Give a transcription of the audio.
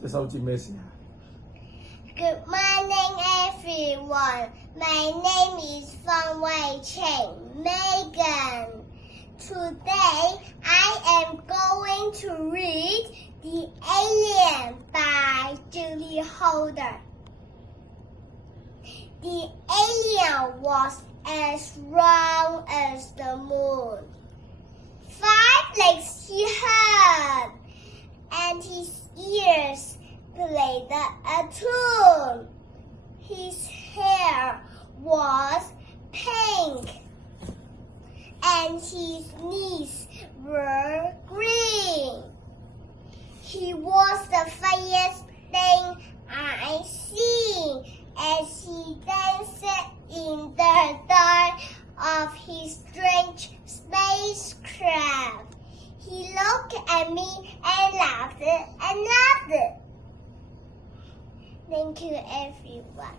隻手指咩事啊 Good morning, everyone. My name is Fang Wei Cheng Megan. Today, I am going to read The Alien by Julie Holder. The alien was as round as the moon. 5 legs he had, and his ears played a tune. His hair was pink, and his knees were green. He was the funniest thing I seen as he danced in the dark of his strange spacecraft. He looked at me and laughed and laughed. Thank you, everyone.